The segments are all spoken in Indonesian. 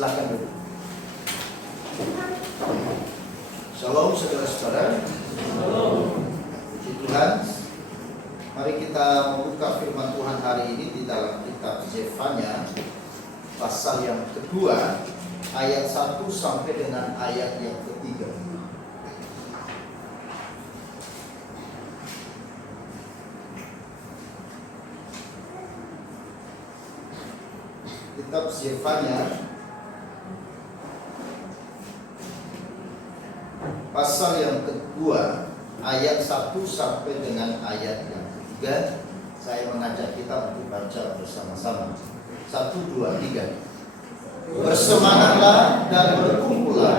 Silakan duduk. Shalom saudara-saudara. Puji Tuhan. Mari kita membuka firman Tuhan hari ini di dalam kitab Zefanya pasal yang kedua, ayat 1 sampai dengan ayat yang ketiga. Kitab Zefanya pasal yang kedua, ayat 1 sampai dengan ayat yang ketiga. Saya mengajak kita untuk baca bersama-sama. 1, 2, 3. Bersemangatlah dan berkumpullah,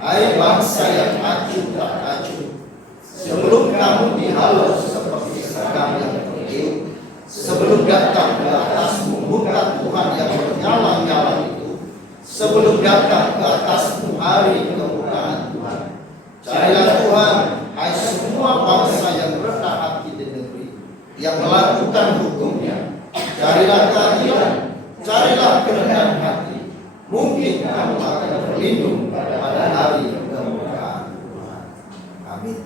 hai bangsa yang acuh tak acuh, sebelum kamu dihalau seperti seragam yang tertiup, sebelum datang ke atasmu murka Tuhan yang menyala-nyala itu, sebelum datang ke atasmu hari kemurkaan Tuhan. Carilah Tuhan, hai semua bangsa yang rendah hati di negeri, yang melakukan hukumnya. Carilah keadilan, carilah kerendahan hati, mungkin kamu akan berlindung pada hari kemurkaan Tuhan. Amin.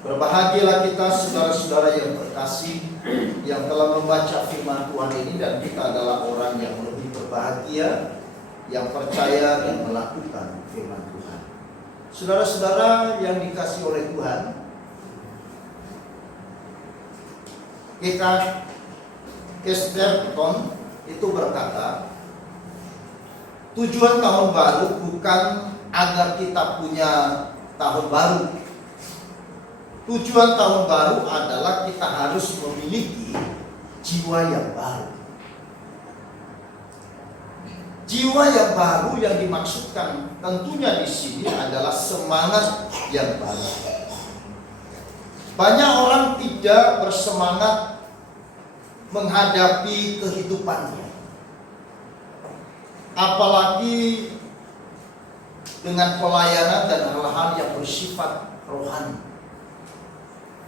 Berbahagialah kita saudara-saudara yang terkasih, yang telah membaca firman Tuhan ini, dan kita adalah orang yang lebih berbahagia yang percaya dan melakukan firman Tuhan. Saudara-saudara yang dikasihi oleh Tuhan, Chesterton itu berkata, tujuan tahun baru bukan agar kita punya tahun baru. Tujuan tahun baru adalah kita harus memiliki jiwa yang baru. Jiwa yang baru yang dimaksudkan tentunya di sini adalah semangat yang baru. Banyak orang tidak bersemangat menghadapi kehidupannya, apalagi dengan pelayanan dan hal-hal yang bersifat rohani.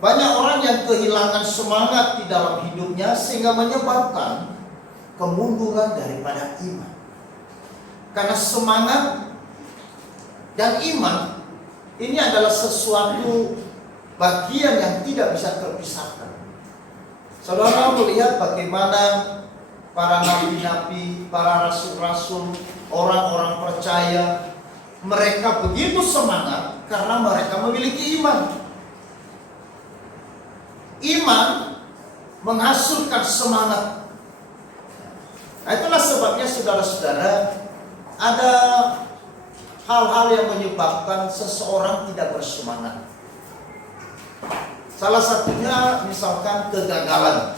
Banyak orang yang kehilangan semangat di dalam hidupnya sehingga menyebabkan kemunduran daripada iman. Karena semangat dan iman ini adalah sesuatu bagian yang tidak bisa terpisahkan. Saudara melihat bagaimana para nabi-nabi, para rasul-rasul, orang-orang percaya, mereka begitu semangat karena mereka memiliki iman. Iman menghasilkan semangat. Nah, itulah sebabnya saudara-saudara, ada hal-hal yang menyebabkan seseorang tidak bersemangat. Salah satunya misalkan kegagalan.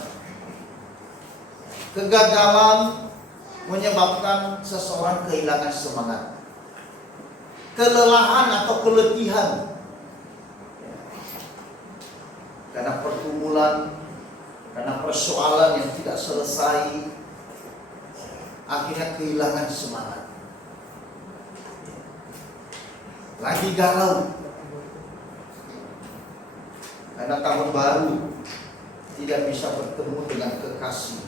Kegagalan menyebabkan seseorang kehilangan semangat. Kelelahan atau keletihan karena pergumulan, karena persoalan yang tidak selesai, akhirnya kehilangan semangat. Lagi galau karena tahun baru tidak bisa bertemu dengan kekasih.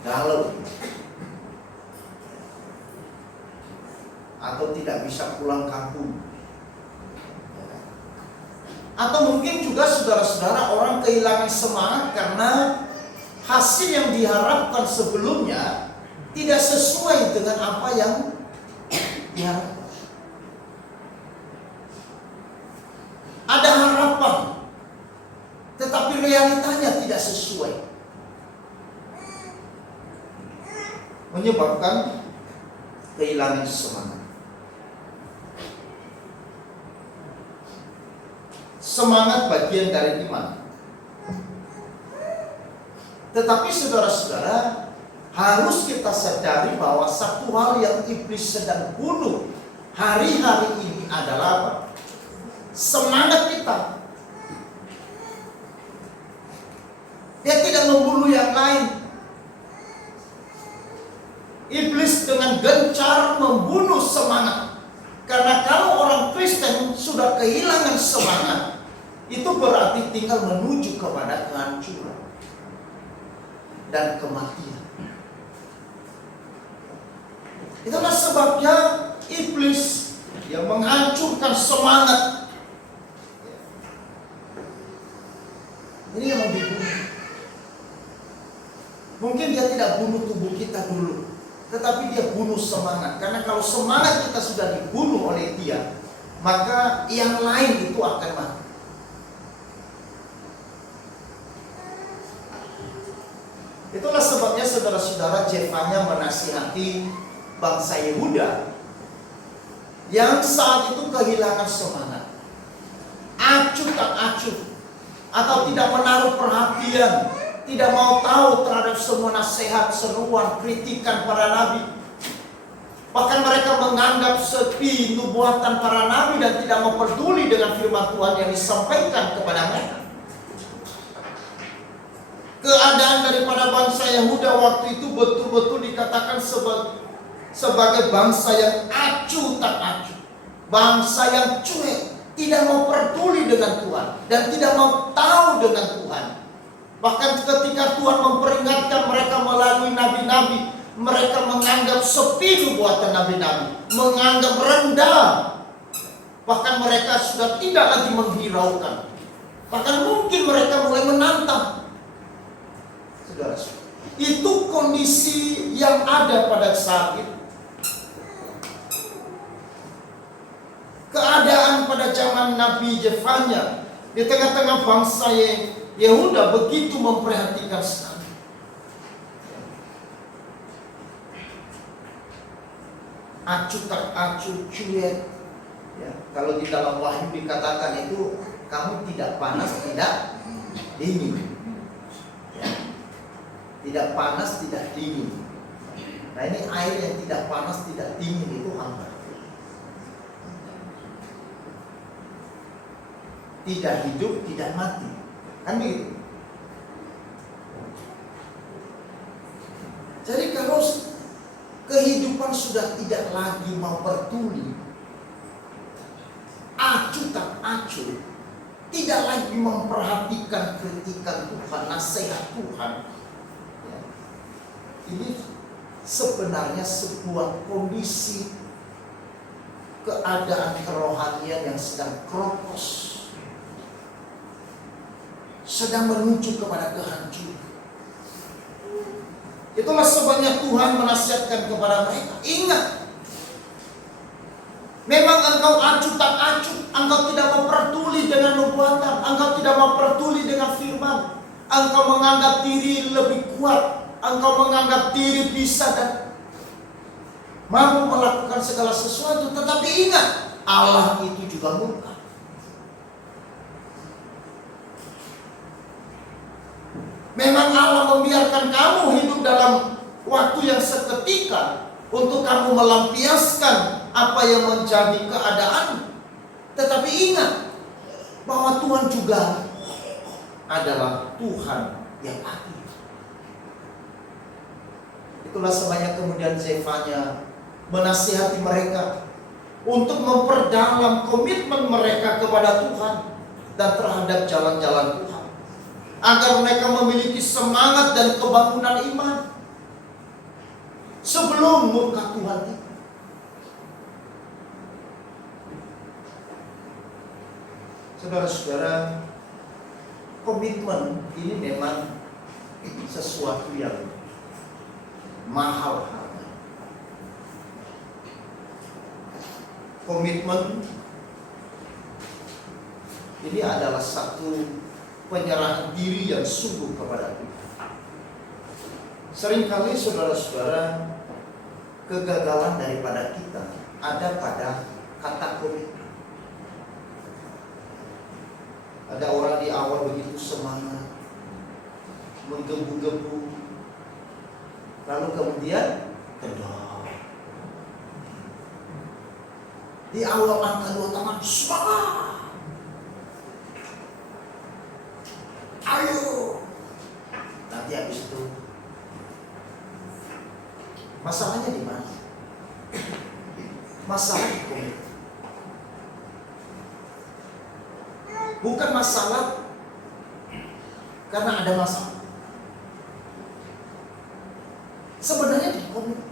Galau atau tidak bisa pulang kampung. Atau mungkin juga saudara-saudara orang kehilangan semangat karena hasil yang diharapkan sebelumnya tidak sesuai dengan apa yang diharapkan. Ada harapan, tetapi realitanya tidak sesuai, menyebabkan kehilangan semangat. Semangat bagian dari iman. Tetapi saudara-saudara, harus kita sadari bahwa satu hal yang iblis sedang bunuh hari-hari ini adalah apa? Semangat kita. Dia tidak membunuh yang lain. Iblis dengan gencar membunuh semangat. Karena kalau orang Kristen sudah kehilangan semangat, itu berarti tinggal menuju kepada kehancuran dan kematian. Itulah sebabnya iblis yang menghancurkan semangat. Ini yang mau dibunuh. Mungkin dia tidak bunuh tubuh kita dulu, tetapi dia bunuh semangat. Karena kalau semangat kita sudah dibunuh oleh dia, maka yang lain itu akan mati. Itulah sebabnya saudara-saudara, Zefanya menasihati bangsa Yehuda yang saat itu kehilangan semangat, acuh tak acuh, atau tidak menaruh perhatian, tidak mau tahu terhadap semua nasihat, seruan, kritikan para nabi. Bahkan mereka menganggap sepi nubuatan para nabi dan tidak mau peduli dengan firman Tuhan yang disampaikan kepada mereka. Keadaan daripada bangsa Yehuda waktu itu betul-betul dikatakan sebagai bangsa yang acuh tak acuh, bangsa yang cuek, tidak mau peduli dengan Tuhan dan tidak mau tahu dengan Tuhan. Bahkan ketika Tuhan memperingatkan mereka melalui nabi-nabi, mereka menganggap sepi nubuatan nabi-nabi, menganggap rendah. Bahkan mereka sudah tidak lagi menghiraukan. Bahkan mungkin mereka mulai menantang. Saudara, itu kondisi yang ada pada saat itu. Keadaan pada zaman Nabi Zefanya di tengah-tengah bangsa Yehuda begitu memprihatinkan sekali. Acuh tak acuh, cuek. Ya, kalau di dalam Wahyu dikatakan itu kamu tidak panas, tidak dingin. Ya. Tidak panas, tidak dingin. Nah, ini air yang tidak panas, tidak dingin itu hambar. Tidak hidup, tidak mati. Kan begitu. Jadi kalau kehidupan sudah tidak lagi mau peduli, acuh tak acuh, tidak lagi memperhatikan kritikan Tuhan, nasihat Tuhan, ya, ini sebenarnya sebuah kondisi keadaan kerohanian yang sedang kropos, sedang menuju kepada kehancuran. Itulah sebabnya Tuhan menasihatkan kepada mereka, ingat, memang engkau acuh tak acuh, engkau tidak mau peduli dengan nubuatan, engkau tidak mau peduli dengan firman, engkau menganggap diri lebih kuat, engkau menganggap diri bisa dan mampu melakukan segala sesuatu. Tetapi ingat, Allah itu juga murka. Memang Allah membiarkan kamu hidup dalam waktu yang seketika untuk kamu melampiaskan apa yang menjadi keadaan. Tetapi ingat bahwa Tuhan juga adalah Tuhan yang adil. Itulah sebabnya kemudian Zefanya menasihati mereka untuk memperdalam komitmen mereka kepada Tuhan dan terhadap jalan-jalan Tuhan, agar mereka memiliki semangat dan kebangunan iman sebelum murka Tuhan tiba. Saudara-saudara, komitmen ini memang sesuatu yang mahal harga. Komitmen ini adalah satu penyerahan diri yang sungguh kepada Tuhan. Seringkali saudara-saudara, kegagalan daripada kita ada pada kata komitmen. Ada orang di awal begitu semangat, menggebu-gebu, lalu kemudian kendor. Di awal angkat dua tangan, semangat, ayo. Nanti habis itu masalahnya di mana? Masalah di komitmen. Bukan masalah karena ada masalah. Sebenarnya di komitmen.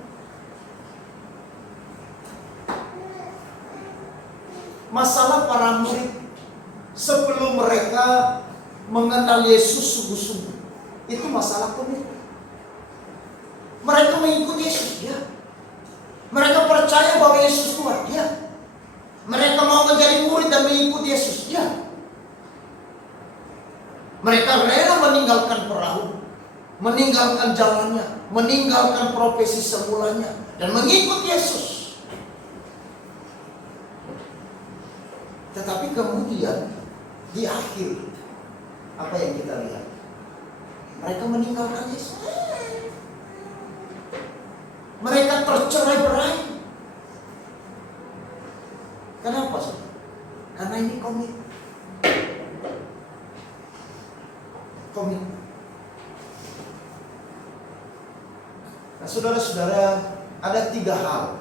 masalah para murid sebelum mereka mengenal Yesus sungguh-sungguh. Itu masalah komitmen. Mereka mengikuti Yesus, ya. Mereka percaya bahwa Yesus Tuhan, ya. Mereka mau menjadi murid dan mengikuti Yesus, ya. Mereka rela meninggalkan perahu, meninggalkan jalannya, meninggalkan profesi semulanya, dan mengikuti Yesus. Tetapi kemudian di akhir, apa yang kita lihat? Mereka meninggalkan Yesus. Mereka tercerai-berai. Kenapa, saudara? Karena ini komitmen. Nah, saudara-saudara, ada 3 hal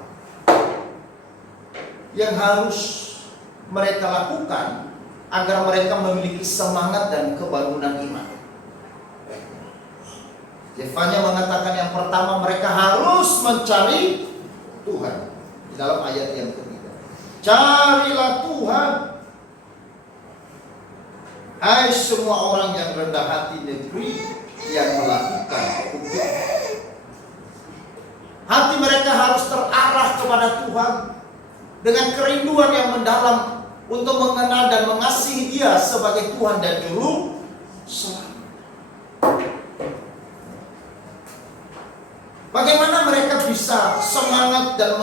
yang harus mereka lakukan agar mereka memiliki semangat dan kebangunan iman. Zefanya mengatakan yang pertama, mereka harus mencari Tuhan. Di dalam ayat yang ketiga, carilah Tuhan, hai semua orang yang rendah hati negeri yang melakukan hukum. Hati mereka harus terarah kepada Tuhan dengan kerinduan yang mendalam untuk mengenal dan mengasihi Dia sebagai Tuhan dan Juru Selamat. Bagaimana mereka bisa semangat dan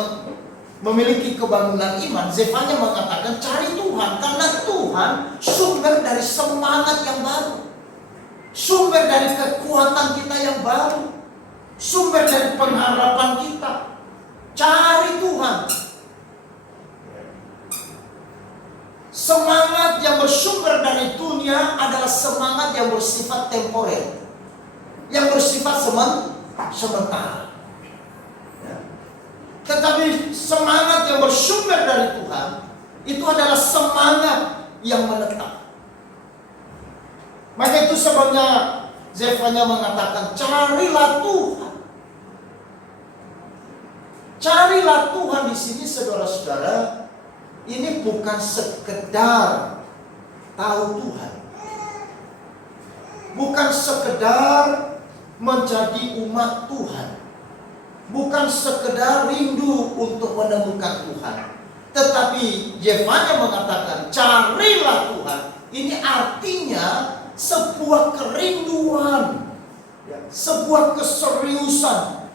memiliki kebangunan iman? Zefanya mengatakan cari Tuhan, karena Tuhan sumber dari semangat yang baru, sumber dari kekuatan kita yang baru, sumber dari pengharapan kita. Cari Tuhan. Semangat yang bersumber dari dunia adalah semangat yang bersifat temporer, yang bersifat sementara. Ya. Tetapi semangat yang bersumber dari Tuhan itu adalah semangat yang menetap. Maka itu sebabnya Zefanya mengatakan carilah Tuhan. Carilah Tuhan di sini, saudara-saudara, ini bukan sekedar tahu Tuhan, bukan sekedar menjadi umat Tuhan, bukan sekedar rindu untuk menemukan Tuhan. Tetapi Zefanya mengatakan carilah Tuhan. Ini artinya sebuah kerinduan, sebuah keseriusan,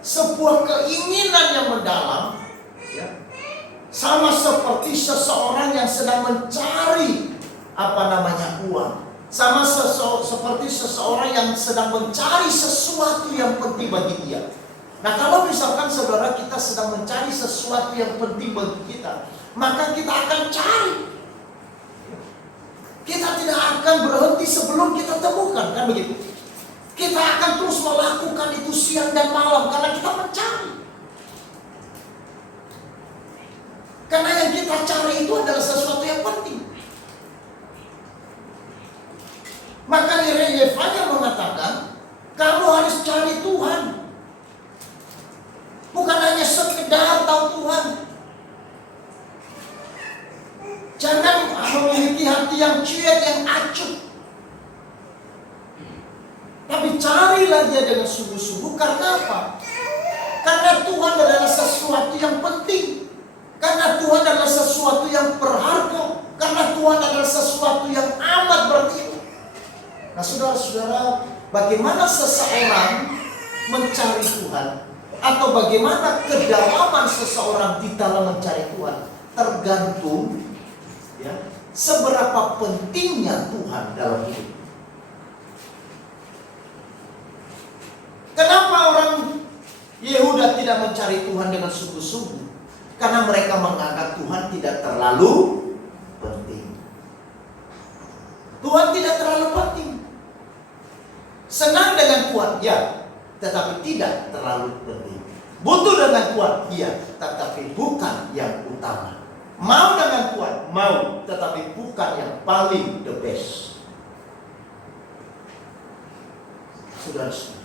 sebuah keinginan yang mendalam, sama seperti seseorang yang sedang mencari uang. Sama seperti seseorang yang sedang mencari sesuatu yang penting bagi dia. Nah, kalau misalkan saudara kita sedang mencari sesuatu yang penting bagi kita, maka kita akan cari. Kita tidak akan berhenti sebelum kita temukan, kan begitu? Kita akan terus melakukan itu siang dan malam karena kita mencari. Karena yang kita cari itu adalah sesuatu yang penting. Maka Zefanya mengatakan, kamu harus cari Tuhan. Bukan hanya sekedar tahu Tuhan. Jangan memiliki hati yang cuek, yang acuh. Tapi carilah Dia dengan sungguh-sungguh. Karena apa? Karena Tuhan adalah sesuatu yang penting. Karena Tuhan adalah sesuatu yang berharga. Karena Tuhan adalah sesuatu yang amat bernilai. Nah, saudara-saudara, bagaimana seseorang mencari Tuhan, atau bagaimana kedalaman seseorang di dalam mencari Tuhan, tergantung seberapa pentingnya Tuhan dalam hidup. Kenapa orang Yehuda tidak mencari Tuhan dengan sungguh-sungguh? Karena mereka menganggap Tuhan tidak terlalu penting. Tuhan tidak terlalu penting. Senang dengan Tuhan, ya, tetapi tidak terlalu penting. Butuh dengan Tuhan, ya, tetapi bukan yang utama. Mau dengan Tuhan, mau, tetapi bukan yang paling the best. Saudara-saudara,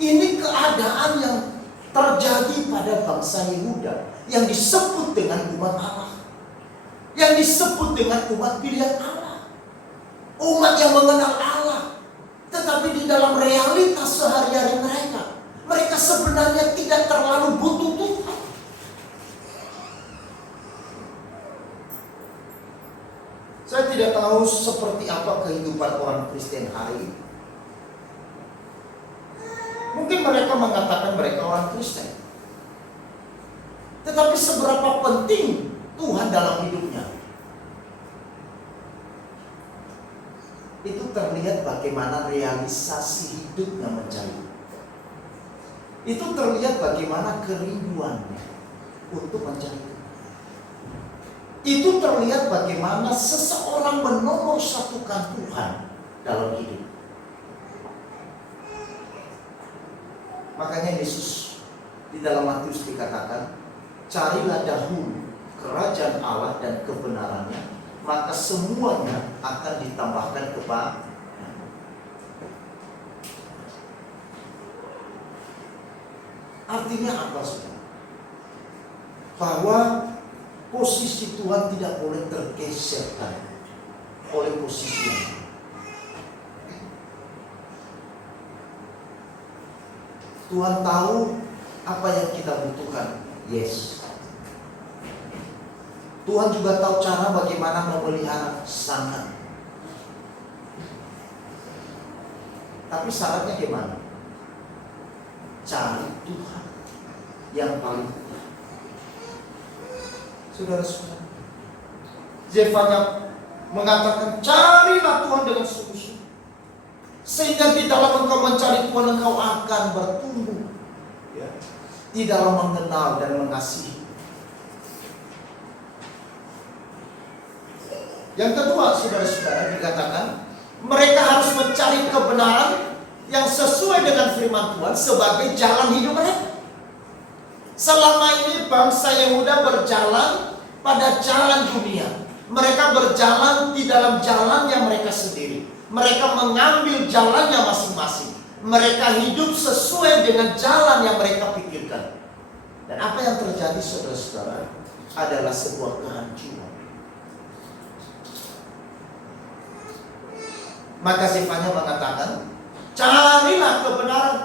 ini keadaan yang terjadi pada bangsa Yehuda yang disebut dengan umat Allah. yang disebut dengan umat pilihan Allah. Umat yang mengenal Allah. Tetapi di dalam realitas sehari-hari mereka sebenarnya tidak terlalu butuh Tuhan. Saya tidak tahu seperti apa kehidupan orang Kristen hari ini. Mungkin mereka mengatakan mereka orang Kristen. Tetapi seberapa penting Tuhan dalam hidupnya? Itu terlihat bagaimana realisasi hidupnya mencari. Itu terlihat bagaimana kerinduannya untuk mencari. Itu terlihat bagaimana seseorang menomorsatukan Tuhan dalam hidup. Makanya Yesus di dalam Matius dikatakan, carilah dahulu kerajaan Allah dan kebenarannya, maka semuanya akan ditambahkan kepada. Artinya apa saudara? Bahwa posisi Tuhan tidak boleh tergeserkan oleh posisi yang lain. Tuhan tahu apa yang kita butuhkan. Yes. Tuhan juga tahu cara bagaimana memelihara sangat. Tapi syaratnya gimana? Cari Tuhan yang paling utama. Saudara-saudara, Zefanya mengatakan, carilah Tuhan dengan sungguh-sungguh, sehingga di dalam engkau mencari Tuhan, engkau akan bertumbuh ya, di dalam mengenal dan mengasihi. Yang kedua, saudara-saudara, dikatakan mereka harus mencari kebenaran yang sesuai dengan firman Tuhan sebagai jalan hidup mereka. Selama ini bangsa Yehuda berjalan pada jalan dunia. Mereka berjalan di dalam jalan yang mereka sendiri. Mereka mengambil jalannya masing-masing. Mereka hidup sesuai dengan jalan yang mereka pikirkan. Dan apa yang terjadi, saudara-saudara, adalah sebuah kehancuran. Maka Zefanya mengatakan, carilah kebenaran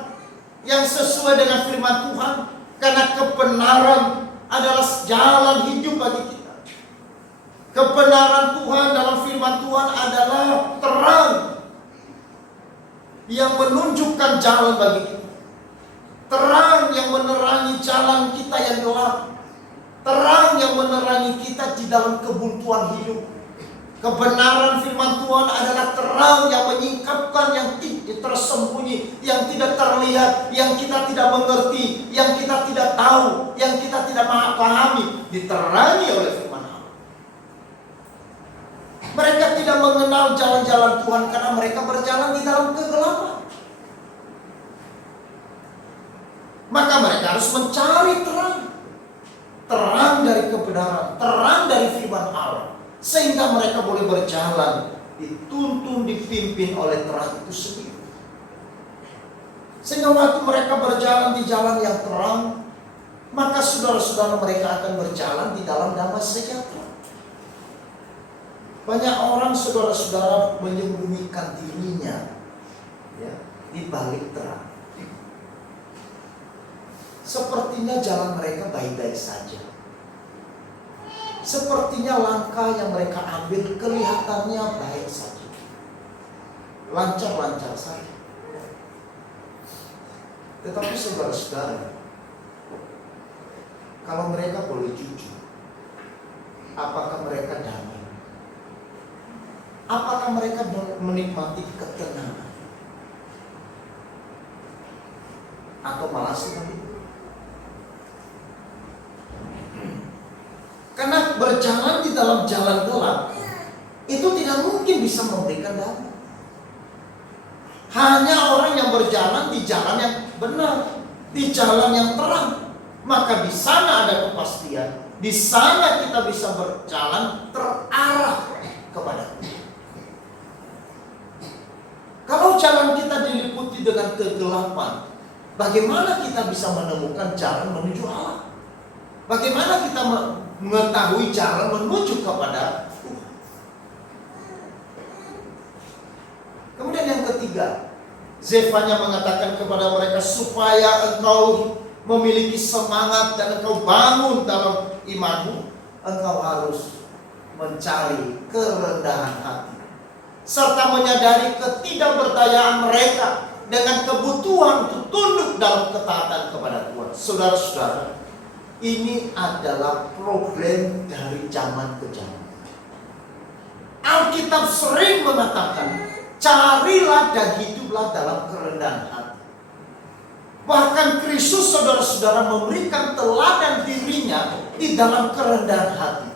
yang sesuai dengan firman Tuhan, karena kebenaran adalah jalan hidup bagi kita. Kebenaran Tuhan dalam firman Tuhan adalah terang yang menunjukkan jalan bagi kita. Terang yang menerangi jalan kita yang gelap. Terang yang menerangi kita di dalam kebuntuan hidup. Kebenaran firman Tuhan adalah terang yang menyingkapkan yang tersembunyi, yang tidak terlihat, yang kita tidak mengerti, yang kita tidak tahu, yang kita tidak pahami, diterangi oleh firman Allah. Mereka tidak mengenal jalan-jalan Tuhan karena mereka berjalan di dalam kegelapan. Maka mereka harus mencari terang. Terang dari kebenaran, terang dari firman Allah. Sehingga mereka boleh berjalan, dituntun, dipimpin oleh terang itu sendiri. Sehingga waktu mereka berjalan di jalan yang terang, maka saudara-saudara mereka akan berjalan di dalam damai sejahtera. Banyak orang, saudara-saudara, menyembunyikan dirinya ya, di balik terang. Sepertinya jalan mereka baik-baik saja. Sepertinya langkah yang mereka ambil kelihatannya baik saja, lancar-lancar saja. Tetapi saudara-saudara, kalau mereka boleh jujur, apakah mereka damai? Apakah mereka menikmati ketenangan? Atau malah sebaliknya? Karena berjalan di dalam jalan gelap itu tidak mungkin bisa memberikan damai. Hanya orang yang berjalan di jalan yang benar, di jalan yang terang, maka di sana ada kepastian. Di sana kita bisa berjalan terarah kepada Allah. Kalau jalan kita diliputi dengan kegelapan, bagaimana kita bisa menemukan jalan menuju Allah? Bagaimana kita mengetahui jalan menuju kepada Tuhan. Kemudian yang ketiga, Zefanya mengatakan kepada mereka, supaya engkau memiliki semangat dan engkau bangun dalam imanmu, engkau harus mencari kerendahan hati, serta menyadari ketidakberdayaan mereka dengan kebutuhan untuk tunduk dalam ketaatan kepada Tuhan. Saudara-saudara, ini adalah problem dari zaman ke zaman. Alkitab sering mengatakan, carilah dan hiduplah dalam kerendahan hati. Bahkan Kristus, saudara-saudara, memberikan teladan dirinya di dalam kerendahan hati.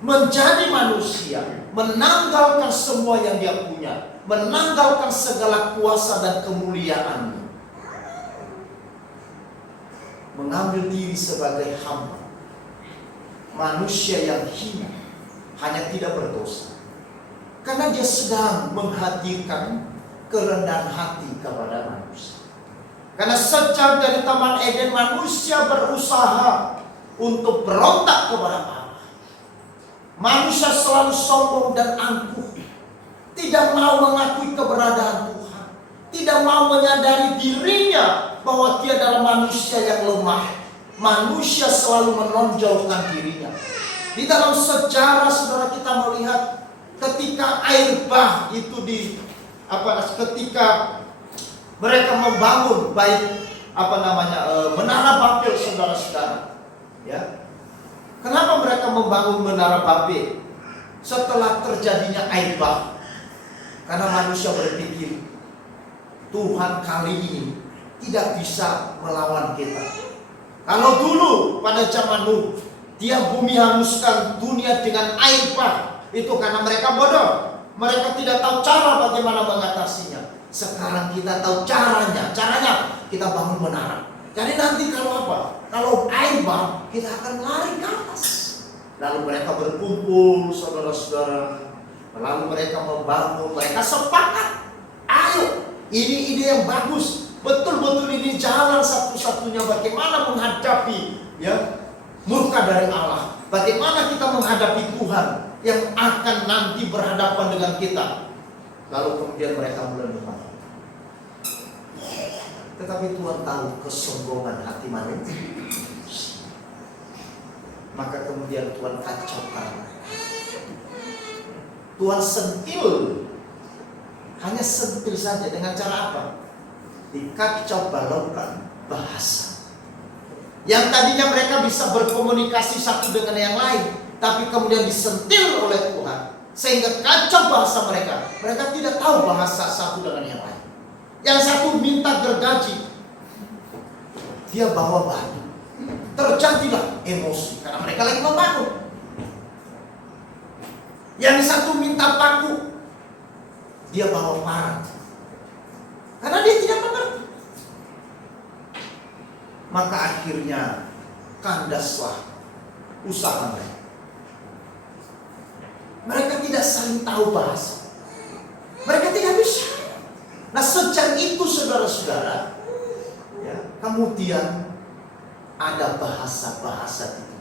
Menjadi manusia, menanggalkan semua yang dia punya, menanggalkan segala kuasa dan kemuliaannya, mengambil diri sebagai hamba, manusia yang hina, hanya tidak berdosa, karena dia sedang menghadirkan kerendahan hati kepada manusia. Karena sejak dari Taman Eden, manusia berusaha untuk berontak kepada Allah. Manusia selalu sombong dan angkuh, tidak mau mengakui keberadaan Tuhan, tidak mau menyadari dirinya bahwa dia adalah manusia yang lemah. Manusia selalu menonjolkan dirinya. Di dalam sejarah, saudara, kita melihat ketika air bah itu ketika mereka membangun menara Babel, saudara-saudara, ya. Kenapa mereka membangun menara Babel setelah terjadinya air bah? Karena manusia berpikir, Tuhan kali ini tidak bisa melawan kita. Kalau dulu pada zaman Nuh, dia bumi hanguskan dunia dengan air bah, itu karena mereka bodoh. Mereka tidak tahu cara bagaimana mengatasinya. Sekarang kita tahu caranya. Caranya kita bangun menara. Jadi nanti kalau apa? Kalau air bah, kita akan lari ke atas. Lalu mereka berkumpul, saudara-saudara. Lalu mereka membangun, mereka sepakat. Ayo, ini ide yang bagus. Betul-betul ini jalan satu-satunya bagaimana menghadapi murka dari Allah. Bagaimana kita menghadapi Tuhan yang akan nanti berhadapan dengan kita. Lalu kemudian mereka mulai berkata, tetapi Tuhan tahu kesombongan hati manusia. Maka kemudian Tuhan kacaukan. Tuhan sentil, hanya sentil saja. Dengan cara apa? Dikacau balaukan bahasa. Yang tadinya mereka bisa berkomunikasi satu dengan yang lain, tapi kemudian disentil oleh Tuhan, sehingga kacau bahasa mereka. Mereka tidak tahu bahasa satu dengan yang lain. Yang satu minta gergaji, dia bawa batu. Terjadilah emosi karena mereka lagi membangun. Yang satu minta paku, dia bawa parang karena dia tidak mengerti. Maka akhirnya kandaslah usaha mereka. Mereka tidak saling tahu bahasa. Mereka tidak bisa. Nah, sejak itu, saudara-saudara, kemudian ada bahasa-bahasa itu.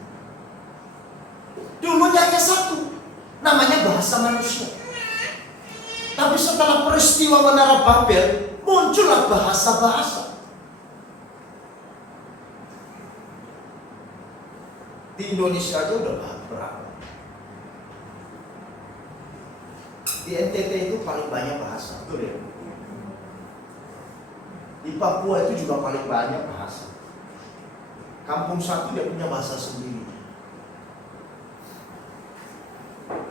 Dulunya hanya satu, namanya bahasa manusia. Tapi setelah peristiwa menara Babel, muncullah bahasa-bahasa. Di Indonesia aja udah berapa? Di NTT itu paling banyak bahasa, betul ya? Di Papua itu juga paling banyak bahasa. Kampung satu dia punya bahasa sendiri.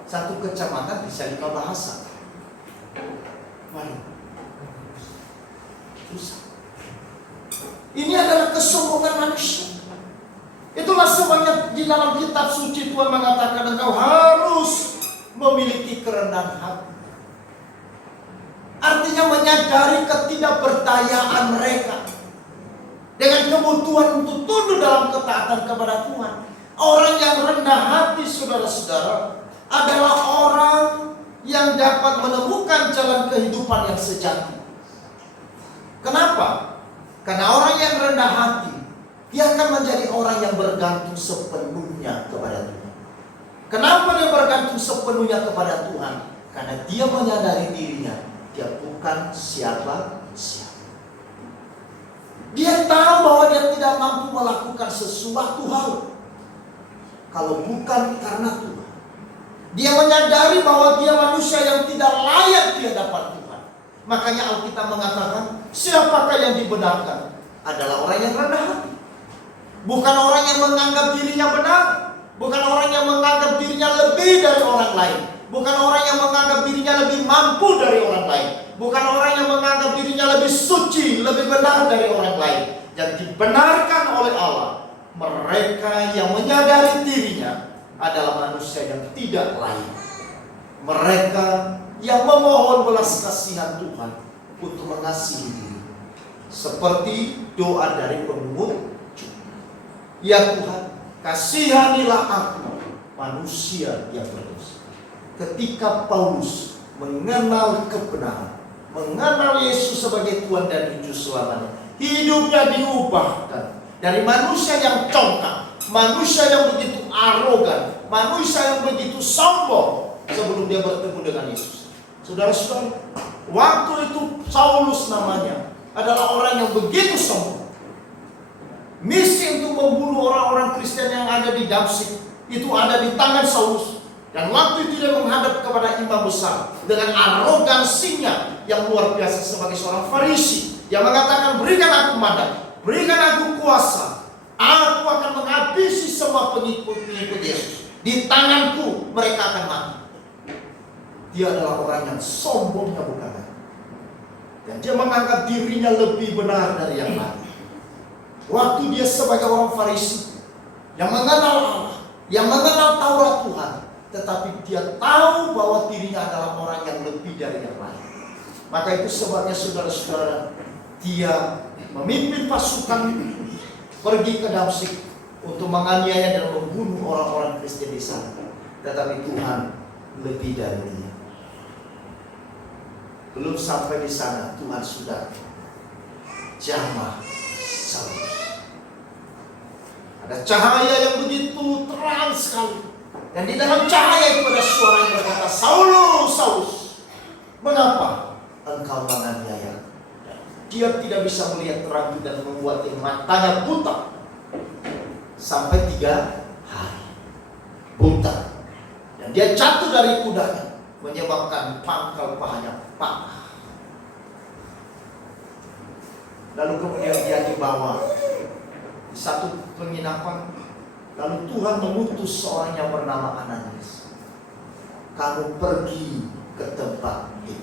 Satu kecamatan bisa 5 bahasa. Waduh, susah. Ini adalah kesombongan manusia. Itulah sebabnya di dalam kitab suci Tuhan mengatakan engkau harus memiliki kerendahan hati. Artinya menyadari ketidakberdayaan mereka dengan kebutuhan untuk tunduk dalam ketaatan kepada Tuhan. Orang yang rendah hati, saudara-saudara, adalah orang yang dapat menemukan jalan kehidupan yang sejati. Kenapa? Karena orang yang rendah hati Dia akan menjadi orang yang bergantung sepenuhnya kepada Tuhan. Kenapa dia bergantung sepenuhnya kepada Tuhan? Karena dia menyadari dirinya, dia bukan siapa-siapa. Dia tahu bahwa dia tidak mampu melakukan sesuatu hal kalau bukan karena Tuhan. Dia menyadari bahwa dia manusia yang tidak layak di hadapan Tuhan. Makanya Alkitab mengatakan, siapakah yang dibenarkan? Adalah orang yang rendah hati. Bukan orang yang menganggap dirinya benar. Bukan orang yang menganggap dirinya lebih dari orang lain. Bukan orang yang menganggap dirinya lebih mampu dari orang lain. Bukan orang yang menganggap dirinya lebih suci, lebih benar dari orang lain. Yang dibenarkan oleh Allah, mereka yang menyadari dirinya adalah manusia yang tidak layak. Mereka yang memohon belas kasihan Tuhan untuk mengasihi diri. Seperti doa dari pemungut, ya Tuhan, kasihanilah aku, manusia yang berdosa. Ketika Paulus mengenal kebenaran, mengenal Yesus sebagai Tuhan dan Juru selamanya, hidupnya diubahkan dari manusia yang congkak, manusia yang begitu arogan, manusia yang begitu sombong sebelum dia bertemu dengan Yesus. Saudara-saudara, waktu itu Saulus namanya adalah orang yang begitu sombong. Misi untuk membunuh orang-orang Kristen yang ada di Damsyik itu ada di tangan Saulus. Dan waktu itu dia menghadap kepada imam besar dengan arogansinya yang luar biasa sebagai seorang Farisi. Yang mengatakan, berikan aku mandat, berikan aku kuasa, aku akan menghabisi semua pengikut-pengikut Yesus. Di tanganku mereka akan mati. Dia adalah orang yang sombongnya bukan main. Dan dia menganggap dirinya lebih benar dari yang lain. Waktu dia sebagai orang Farisi yang mengenal Allah, yang mengenal Taurat Tuhan, tetapi dia tahu bahwa dirinya adalah orang yang lebih dari yang lain. Maka itu sebabnya saudara-saudara, dia memimpin pasukan pergi ke Damsyik untuk menganiaya dan membunuh orang-orang Kristen di sana. Tetapi Tuhan lebih dari dia. Belum sampai di sana, Tuhan sudah jamah Saulus. Ada cahaya yang begitu terang sekali. Dan di dalam cahaya itu ada suara yang berkata, Saulus, Saulus, mengapa engkau menganiaya? Dia tidak bisa melihat terang dan membuat matanya buta sampai 3 hari. Buta. Dan dia jatuh dari kudanya, menyebabkan pangkal pahanya patah. Lalu kemudian dia dibawa di satu penginapan. Lalu Tuhan mengutus seorang yang bernama Ananias. Kamu pergi ke tempat itu.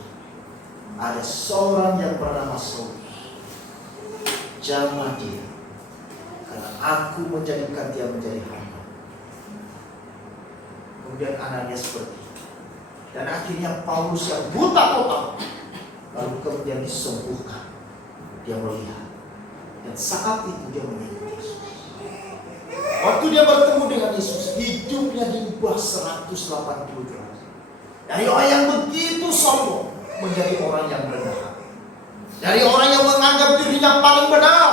Ada seorang yang bernama Saulus. Jamah dia, karena aku menjadikan dia menjadi hamba. Kemudian Ananias pergi. Dan akhirnya Paulus yang buta total, lalu kemudian disembuhkan. Dia melihat. Dan saat itu dia melihat Yesus. Waktu dia bertemu dengan Yesus, hidupnya diubah 180 derajat. Dari orang yang begitu sombong menjadi orang yang rendah hati. Dari orang yang menganggap dirinya paling benar,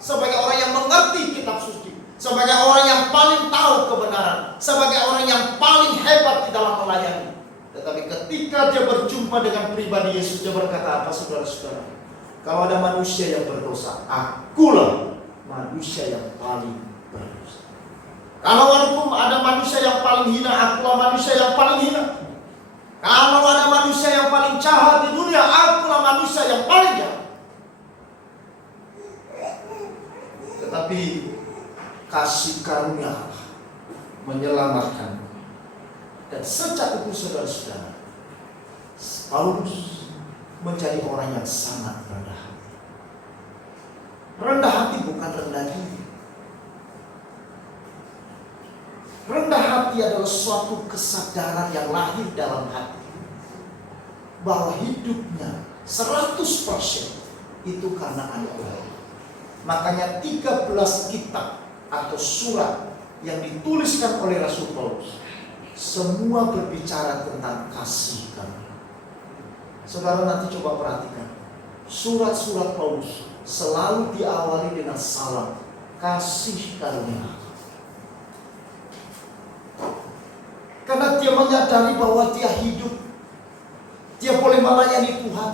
sebagai orang yang mengerti kitab suci, sebagai orang yang paling tahu kebenaran, sebagai orang yang paling hebat di dalam melayani. Tetapi ketika dia berjumpa dengan pribadi Yesus, dia berkata apa, saudara-saudara? Kalau ada manusia yang berdosa, akulah manusia yang paling berdosa. Kalau ada manusia yang paling hina, akulah manusia yang paling hina. Kalau ada manusia yang paling jahat di dunia, akulah manusia yang paling jahat. Tetapi kasih karunia Allah menyelamatkan. Dan sejak itu saudara-saudara, Paulus menjadi orang yang sangat rendah hati. Rendah hati bukan rendah diri. Rendah hati adalah suatu kesadaran yang lahir dalam hati, bahwa hidupnya 100% itu karena anugerah. Makanya 13 kitab atau surat yang dituliskan oleh Rasul Paulus, semua berbicara tentang kasih karunia. Saudara nanti coba perhatikan, surat-surat Paulus selalu diawali dengan salam kasih karunia Allah. Karena dia menyadari bahwa dia hidup, dia boleh melayani Tuhan,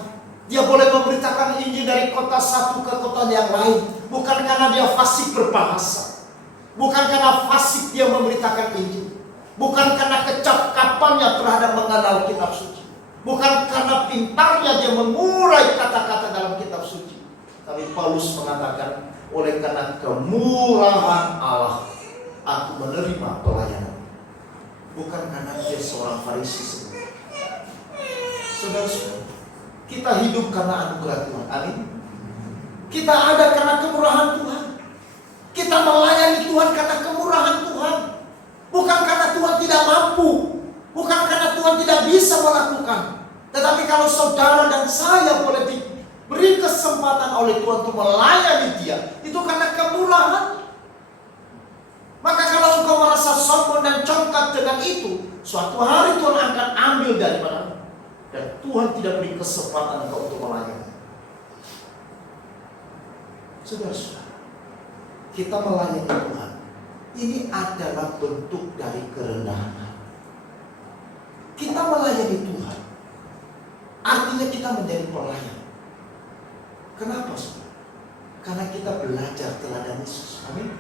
dia boleh memberitakan Injil dari kota satu ke kota yang lain. Bukan karena dia fasik berbahasa, bukan karena fasik dia memberitakan Injil, bukan karena kecakapannya terhadap mengenal kitab suci, bukan karena pintarnya dia mengurai kata-kata dalam kitab suci. Tapi Paulus mengatakan, oleh karena kemurahan Allah, aku menerima pelayanan. Bukan karena dia seorang Farisi sebenarnya. Saudara-saudara, kita hidup karena anugerah Tuhan. Amin. Kita ada karena kemurahan Tuhan. Kita melayani Tuhan karena kemurahan Tuhan. Bukan karena Tuhan tidak mampu, bukan karena Tuhan tidak bisa melakukan. Tetapi kalau saudara dan saya boleh diberi kesempatan oleh Tuhan untuk melayani Dia, itu karena kemurahan. Maka kalau engkau merasa sombong dan congkak dengan itu, suatu hari Tuhan akan ambil daripadamu. Dan Tuhan tidak beri kesempatan engkau untuk melayani. Saudara-saudara, kita melayani Tuhan, ini adalah bentuk dari kerendahan. Kita melayani Tuhan, artinya kita menjadi pelayan. Kenapa, saudara? Karena kita belajar teladan Yesus. Amin.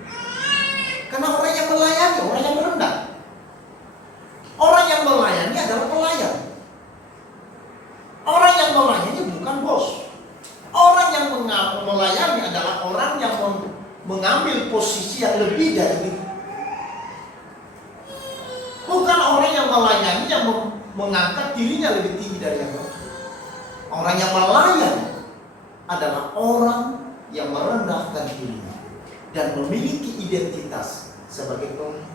Karena orang yang melayani, orang yang merendah. Orang yang melayani adalah pelayan. Orang yang melayani bukan bos. Orang yang melayani adalah orang yang mengambil posisi yang lebih dari itu. Bukan orang yang melayani yang mengangkat dirinya lebih tinggi dari yang lain. Orang yang melayani adalah orang yang merendahkan dirinya dan memiliki identitas sebagai pelayan.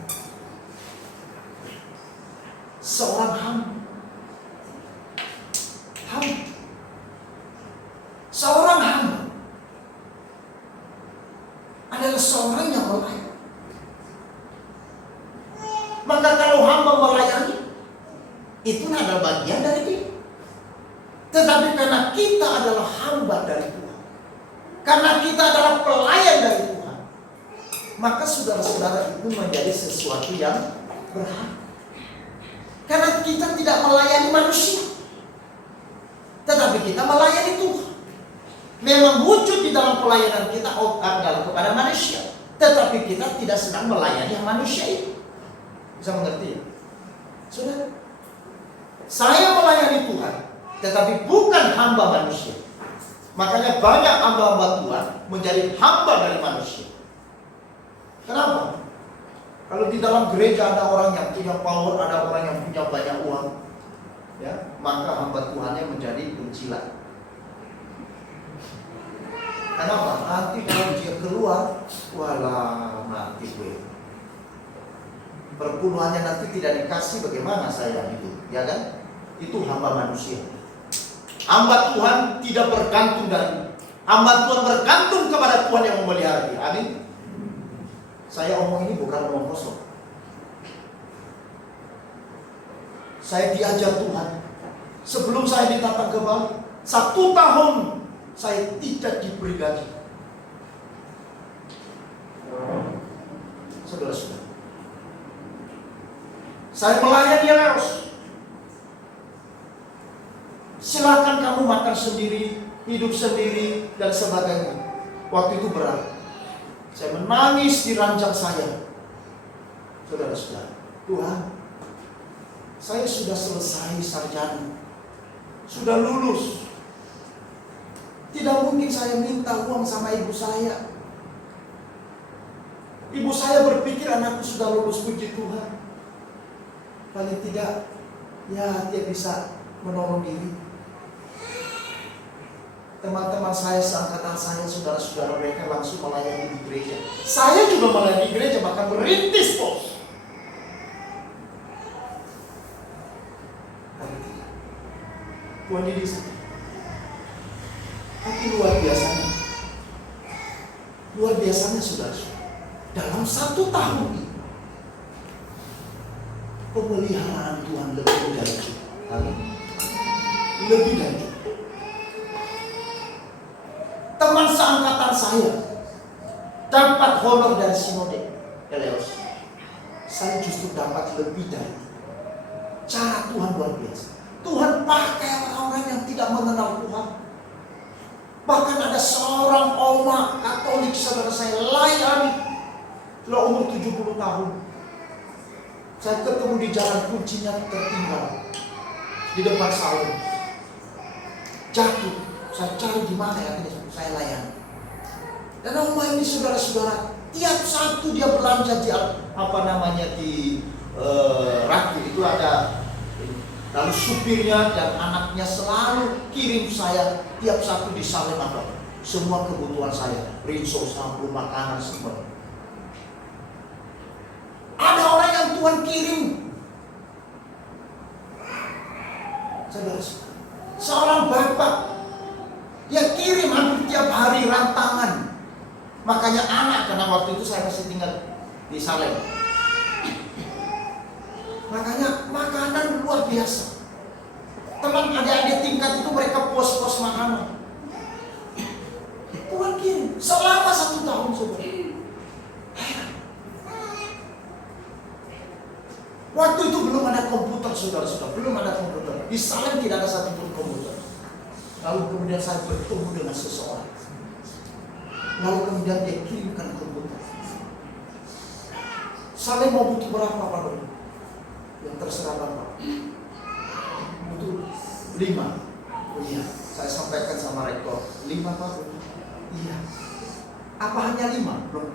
Seorang hamba. Seorang hamba adalah seorang yang melayani. Maka kalau hamba melayani, itu adalah bagian dari dia. Tetapi karena kita adalah hamba dari Tuhan, karena kita adalah pelayan dari Tuhan, maka saudara-saudara itu menjadi sesuatu yang berharga. Karena kita tidak melayani manusia, tetapi kita melayani Tuhan. Memang wujud di dalam pelayanan kita adalah kepada manusia, tetapi kita tidak sedang melayani manusia itu. Bisa mengerti ya? Saudara, saya melayani Tuhan, tetapi bukan hamba manusia. Makanya banyak hamba-hamba Tuhan menjadi hamba dari manusia. Kenapa? Kalau di dalam gereja ada orang yang punya power, ada orang yang punya banyak uang, ya, maka hamba Tuhannya menjadi pencilat. Kenapa? Nanti kalau dia keluar, walah mati gue. Perpuluhannya nanti tidak dikasih, bagaimana saya itu, ya kan? Itu hamba manusia. Hamba Tuhan tidak bergantung dari, hamba Tuhan bergantung kepada Tuhan yang memelihara dia. Amin. Saya omong ini bukan omong kosong. Saya diajar Tuhan. Sebelum saya ditata ke Bali, 1 tahun saya tidak diberi gaji. Saudara-saudara, saya melayani Leos. Silakan kamu makan sendiri, hidup sendiri, dan sebagainya. Waktu itu berat. Saya menangis di ranjang saya. Saudara-saudara, Tuhan, saya sudah selesai sarjana, sudah lulus. Tidak mungkin saya minta uang sama ibu saya. Ibu saya berpikir anakku sudah lulus, puji Tuhan. Paling tidak, ya dia bisa menolong diri. Teman-teman saya seangkatan saya, saudara-saudara mereka langsung melayani di gereja. Saya juga melayani di gereja, bahkan merintis pos. Tuhan didik saya. Tapi luar biasanya saudara-saudara, dalam 1 tahun ini pemeliharaan Tuhan lebih dari cukup. Lebih dari cukup. Teman seangkatan saya dapat honor dari sinode Eleos. Saya justru dapat lebih dari itu. Cara Tuhan luar biasa. Tuhan pakai orang-orang yang tidak mengenal Tuhan. Bahkan ada seorang oma Katolik saudara saya layani, sudah umur 70 tahun. Saya ketemu di jalan, kuncinya tertinggal di depan salon. Jatuh, saya cari di mana ya, saya layani. Dan oma ini saudara-saudara, tiap Sabtu dia belanja di Raki itu ada. Lalu supirnya dan anaknya selalu kirim saya tiap Sabtu di salon apa? Semua kebutuhan saya, rinso, sampo, makanan semua. Ada orang yang Tuhan kirim. Saudara, seorang bapak dia kirim hampir tiap hari rantangan. Makanya anak, karena waktu itu saya masih tinggal di Salem. Makanya makanan luar biasa. Teman adik-adik tingkat itu mereka pos-pos makanan. Tuhan kirim selama 1 tahun saudara. Waktu itu belum ada komputer saudara-saudara, belum ada komputer. Di Salem tidak ada satupun komputer. Lalu kemudian saya bertemu dengan seseorang. Lalu kemudian dia kirimkan komputer. Salem mau butuh berapa Pak Doni? Yang terserah Bapak. Butuh 5. Oh iya, saya sampaikan sama rektor 5 Pak. Iya. Apa hanya 5? Belum.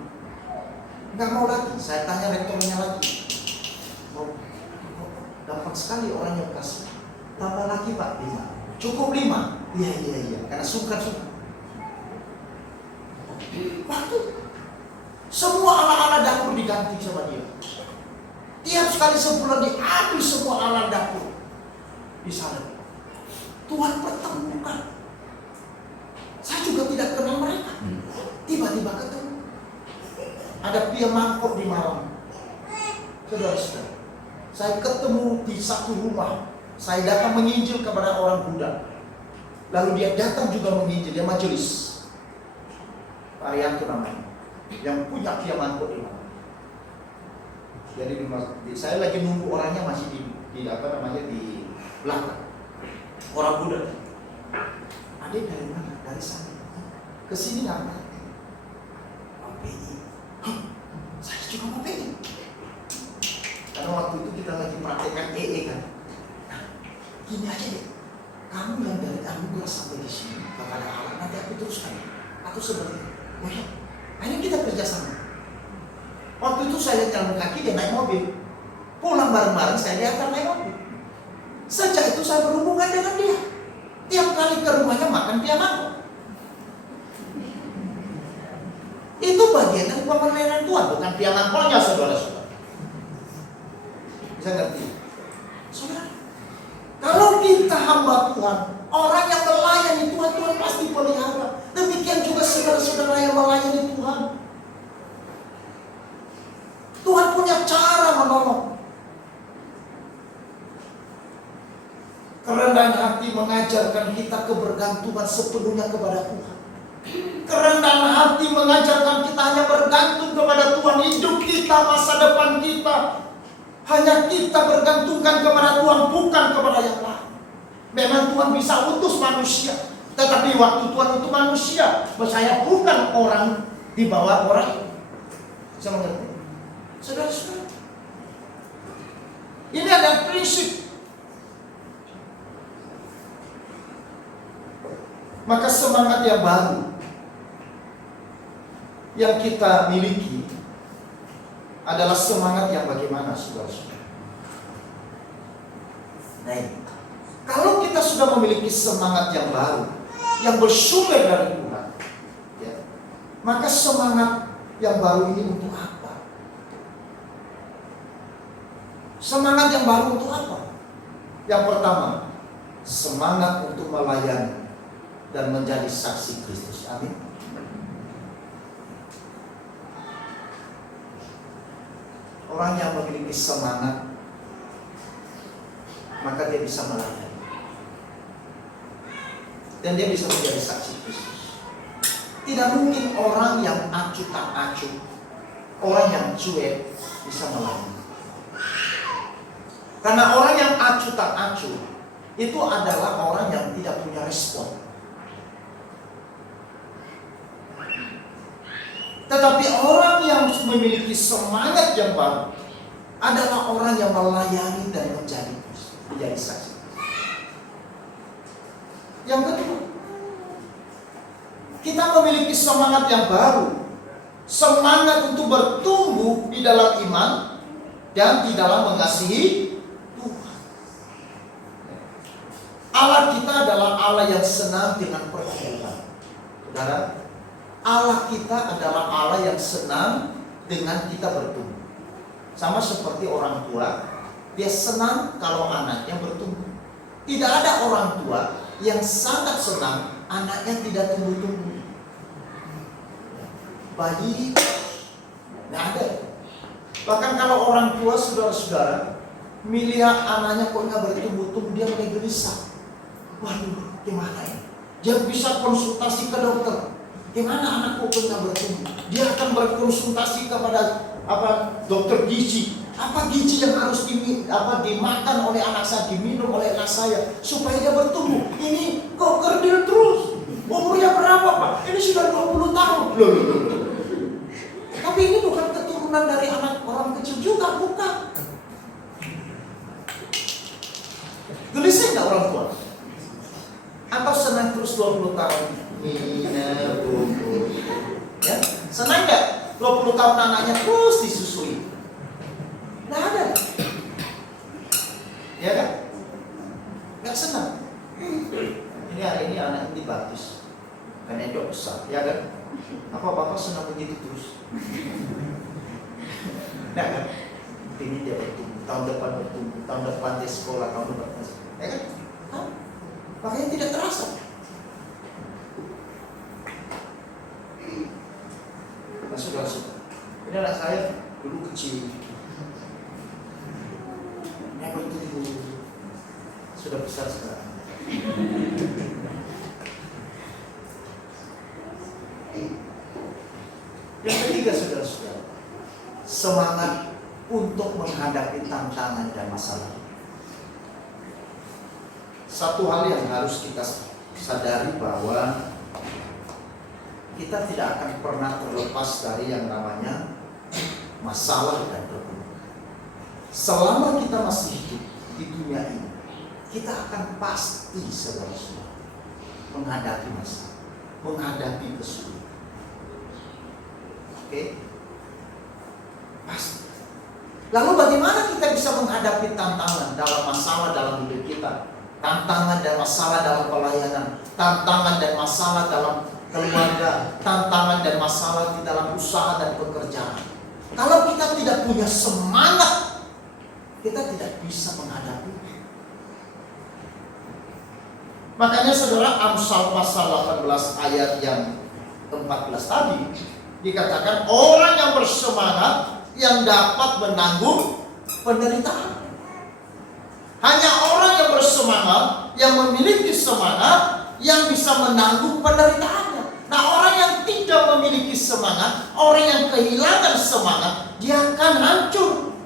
Enggak mau lagi. Saya tanya rektornya lagi. Mau gampang sekali orang yang kasih. Tambah lagi Pak 5. Cukup 5. Iya. Karena suka. Waktu semua alat-alat dapur diganti sama dia. Tiap sekali sebulan diambil semua alat dapur di sana. Tuhan pertemukan. Saya juga tidak kenal mereka. Tiba-tiba ketemu. Ada pia mangkok di Malang. Saudara-saudara, saya ketemu di satu rumah. Saya datang menginjil kepada orang Buddha. Lalu dia datang juga menginjil. Dia majelis. Pak Arianto namanya. Yang punya pia mangkok di Malang. Jadi saya lagi nunggu orangnya masih di belakang. Orang Buddha. Adik dari mana? Dari sana. Kesini apa? Mau PI. Saya juga mau PI. Karena waktu itu kita lagi praktekkan EE kan. Nah, gini aja deh. Kamu yang dari anugerah sampai di sini kepada Allah, nanti aku teruskan. Atau sebenarnya, oh ya, akhirnya kita kerjasama. Waktu itu saya jalan kaki, dia naik mobil. Pulang bareng-bareng, saya diantar naik mobil. Sejak itu saya berhubungan dengan dia. Tiap kali ke rumahnya makan pia mangkok. Itu bagian dari pemeliharaan Tuhan, bukan pia mangkoknya saudara-saudara. Bisa ngerti? Saudara, kalau kita hamba Tuhan, orang yang melayani Tuhan, Tuhan pasti pelihara. Demikian juga saudara-saudara yang melayani Tuhan. Tuhan punya cara menolong. Kerendahan hati mengajarkan kita kebergantungan sepenuhnya kepada Tuhan. Kerendahan hati mengajarkan kita hanya bergantung kepada Tuhan. Hidup kita, masa depan kita, hanya kita bergantungkan kepada Tuhan, bukan kepada yang lain. Memang Tuhan bisa utus manusia, tetapi waktu Tuhan utus manusia, saya bukan orang di bawah orang. Bisa mengerti? Saudara-saudara, ini ada prinsip. Maka semangat yang baru yang kita miliki adalah semangat yang bagaimana, saudara-saudara? Nah, kalau kita sudah memiliki semangat yang baru yang bersumber dari Tuhan, ya, maka semangat yang baru ini untuk apa? Semangat yang baru untuk apa? Yang pertama, semangat untuk melayani dan menjadi saksi Kristus. Amin. Orang yang memiliki semangat, maka dia bisa melayani dan dia bisa menjadi saksi Kristus. Tidak mungkin orang yang acuh tak acuh, orang yang cuek bisa melayani. Karena orang yang acuh tak acuh itu adalah orang yang tidak punya respon. Tetapi orang yang memiliki semangat yang baru adalah orang yang melayani dan menjadi saksi. Yang kedua, kita memiliki semangat yang baru, semangat untuk bertumbuh di dalam iman dan di dalam mengasihi Tuhan. Allah kita adalah Allah yang senang dengan pergumulan. Saudara, Allah kita adalah Allah yang senang dengan kita bertumbuh. Sama seperti orang tua, dia senang kalau anaknya bertumbuh. Tidak ada orang tua yang sangat senang anaknya tidak tumbuh-tumbuh. Bayi, tidak ada. Bahkan kalau orang tua, saudara-saudara, melihat anaknya kok nggak bertumbuh-tumbuh, dia mulai gelisah. Waduh, gimana ya? Dia bisa konsultasi ke dokter. Gimana anakku kok nggak bertumbuh? Dia akan berkonsultasi kepada dokter gizi. Apa gizi yang harus dimakan oleh anak saya, diminum oleh anak saya supaya dia bertumbuh? Ini kok kerdil terus? Umurnya berapa, Pak? Ini sudah 20 tahun. Loh. Tapi ini bukan keturunan dari anak orang kecil juga, bukan. Gelisah nggak orang tua? Atau senang terus 20 tahun? Ya, senang nggak 20 tahun anaknya terus disusui? Nggak ada. Ya kan? Nggak senang. Ini hari ini anak ini bagus, karena dia besar, ya kan? Apa bapak senang begitu terus? Nah kan? Ini dia bertumbuh, tahun depan bertumbuh, tahun depan dia sekolah, tahun depan ya kan? Makanya tidak terasa. Nah, saudara-saudara, ini anak saya dulu kecil, yang bertumbuh, sudah besar sekarang. Yang ketiga, saudara-saudara, semangat untuk menghadapi tantangan dan masalah. Satu hal yang harus kita sadari bahwa kita tidak akan pernah terlepas dari yang namanya masalah dan pergumulan. Selama kita masih hidup di dunia ini, kita akan pasti saudara-saudara menghadapi masalah, menghadapi kesulitan. Oke? Pasti. Lalu bagaimana kita bisa menghadapi tantangan dalam masalah dalam hidup kita? Tantangan dan masalah dalam pelayanan, tantangan dan masalah dalam keluarga, tantangan dan masalah di dalam usaha dan pekerjaan. Kalau kita tidak punya semangat, kita tidak bisa menghadapi. Makanya saudara, Amsal pasal 18 ayat yang 14 tadi dikatakan orang yang bersemangat yang dapat menanggung penderitaan. Hanya orang yang bersemangat, yang memiliki semangat, yang bisa menanggung penderitaannya. Nah, orang yang tidak memiliki semangat, orang yang kehilangan semangat, dia akan hancur,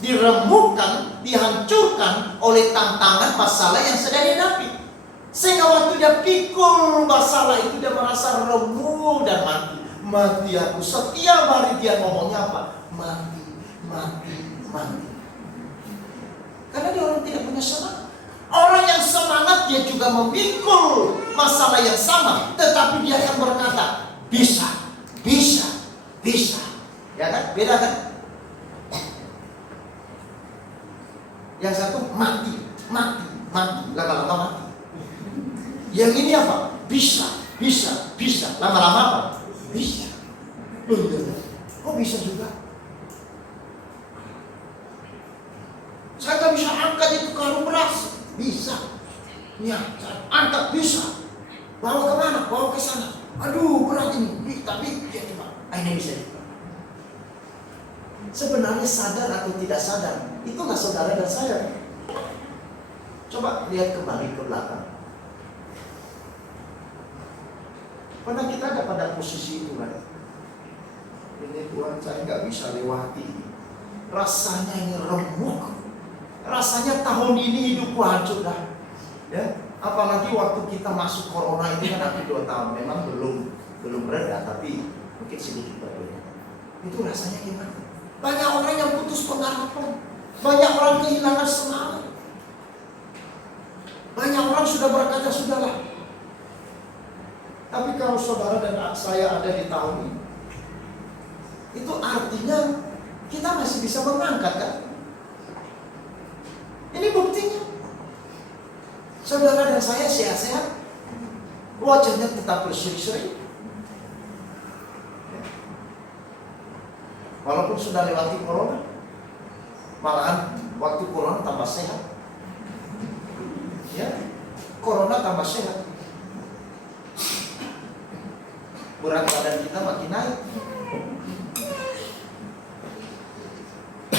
diremukkan, dihancurkan oleh tantangan masalah yang sedang dihadapi. Sehingga waktu dia pikul masalah itu, dia merasa remuk dan mati. Mati aku. Setiap hari dia ngomongnya apa? Mati, mati, mati. Karena dia orang tidak punya semangat. Orang yang semangat dia juga memikul masalah yang sama, tetapi dia akan berkata, bisa, bisa, bisa. Ya kan? Beda kan? Yang satu mati, mati, mati, lama-lama mati. Yang ini apa? Bisa, bisa, bisa. Lama-lama apa? Bisa. Kok bisa juga? Saya gak bisa angkat itu karung beras. Bisa. Ya, angkat bisa. Bawa kemana? Bawa ke sana. Aduh, berat ini. Tapi ya coba. Ini bisa juga. Sebenarnya sadar atau tidak sadar, itulah saudara dan saya. Coba lihat kembali ke belakang. Pernah kita ada pada posisi itu kan? Ini Tuhan, saya nggak bisa lewati. Rasanya ini remuk. Rasanya tahun ini hidupku hancur dah. Ya, apalagi waktu kita masuk corona itu kan hampir 2 tahun. Memang belum reda, tapi mungkin sedikit berbeda. Itu rasanya gimana? Banyak orang yang putus pengharapan. Banyak orang kehilangan semangat. Banyak orang sudah berkata, sudahlah. Tapi kalau saudara dan saya ada di tahun ini, itu artinya kita masih bisa mengangkat kan? Ini buktinya. Saudara dan saya sehat-sehat, wajahnya tetap berseri-seri. Walaupun sudah lewati corona, malahan waktu corona tambah sehat. Ya, corona tambah sehat. Berat badan kita makin naik.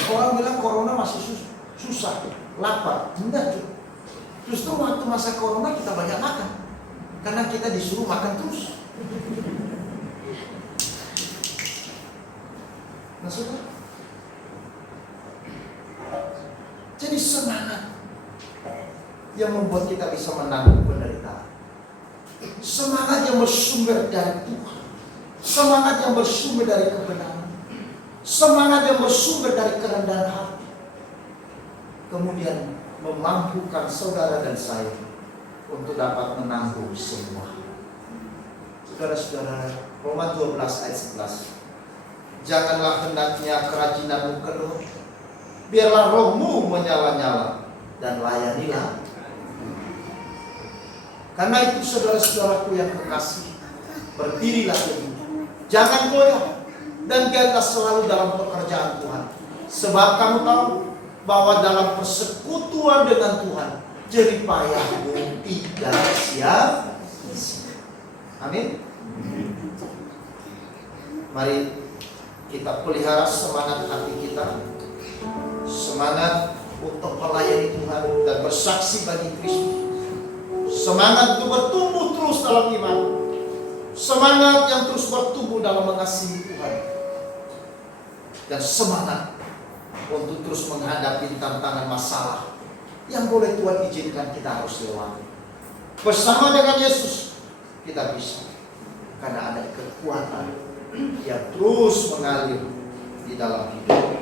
Orang bilang corona masih susah, lapar. Enggak, justru waktu masa corona kita banyak makan, karena kita disuruh makan terus. Nah, saudara, jadi semangat yang membuat kita bisa menanggung penderitaan. Semangat yang bersumber dari Tuhan. Semangat yang bersumber dari kebenaran. Semangat yang bersumber dari kerendahan hati. Kemudian memampukan saudara dan saya untuk dapat menanggung semua. Saudara-saudara, Roma 12 ayat 11. Janganlah hendaknya kerajinanmu keluh, biarlah rohmu menyala-nyala dan layanilah. Karena itu saudara-saudaraku yang kekasih, berdirilah teguh, jangan goyah, dan giatlah selalu dalam pekerjaan Tuhan. Sebab kamu tahu bahwa dalam persekutuan dengan Tuhan, jerih payahmu tidak sia-sia. Amin. Mari kita pelihara semangat hati kita, semangat untuk melayani Tuhan dan bersaksi bagi Kristus. Semangat untuk bertumbuh terus dalam iman. Semangat yang terus bertumbuh dalam mengasihi Tuhan. Dan semangat untuk terus menghadapi tantangan masalah yang boleh Tuhan izinkan kita harus lewati. Bersama dengan Yesus kita bisa, karena ada kekuatan yang terus mengalir di dalam hidup.